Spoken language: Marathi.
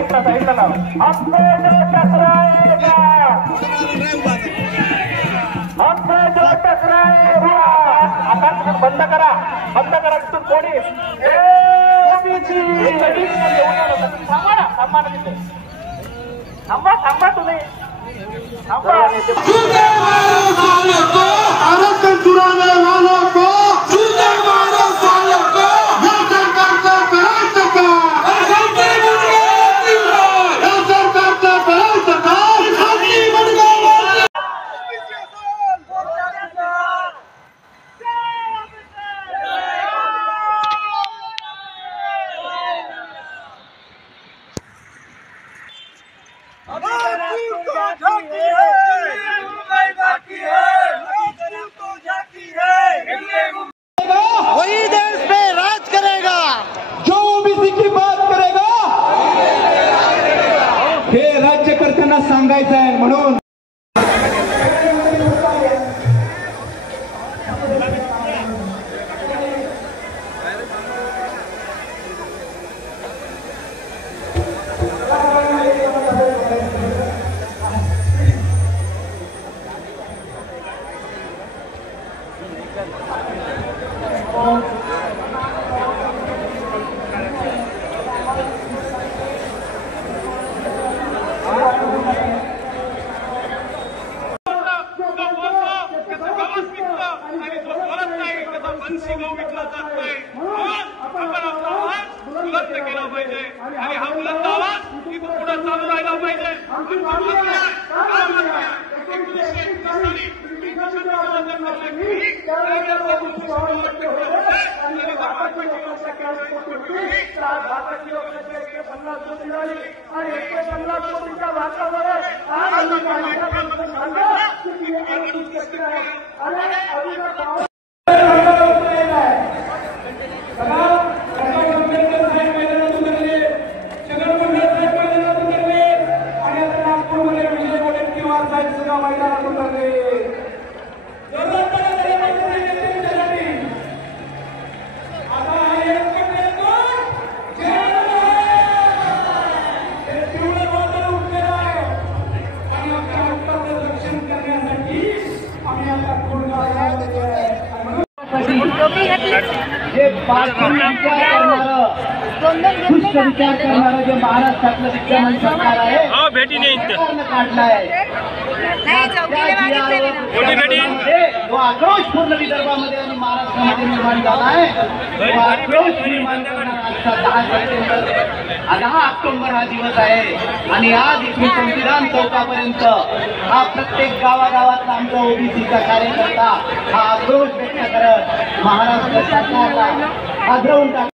साईडला साईडला लाव. हमसे जो टकराएगा हमसे जो टकराएगा. आता बंद करा तिथून कोणी थांबा ना थांबा ना तिथे थांबा थांबा तुम्ही थांबा. आरक्षण चुराने वालों को जूते मारो सालों को ये सरकार से करायचं का या सरकारचं करायचं का खाली बडगाव वही देश पे राज करेगा जो ओबीसी की बात करेगा. हे राज्यकर्त्यांना सांगायचं आहे म्हणून आणि हा बुलंद आवाज इथून पुढे चालू राहिला पाहिजे. विचार करणारं जे महाराष्ट्रातलं विद्यमान सरकार आहे भेटी काढलाय जो आक्रोश पूर्ण विदर्भामध्ये आणि महाराष्ट्रामध्ये निर्माण झाला आहे तो आक्रोश निर्माण करणारा 10 ऑक्टोबर हा दिवस आहे. आणि आज इथून संविधान चौकापर्यंत हा प्रत्येक गावागावातला आमचा ओबीसीचा कार्यकर्ता हा आक्रोश व्यक्त करत महाराष्ट्र सरकारला आदरवून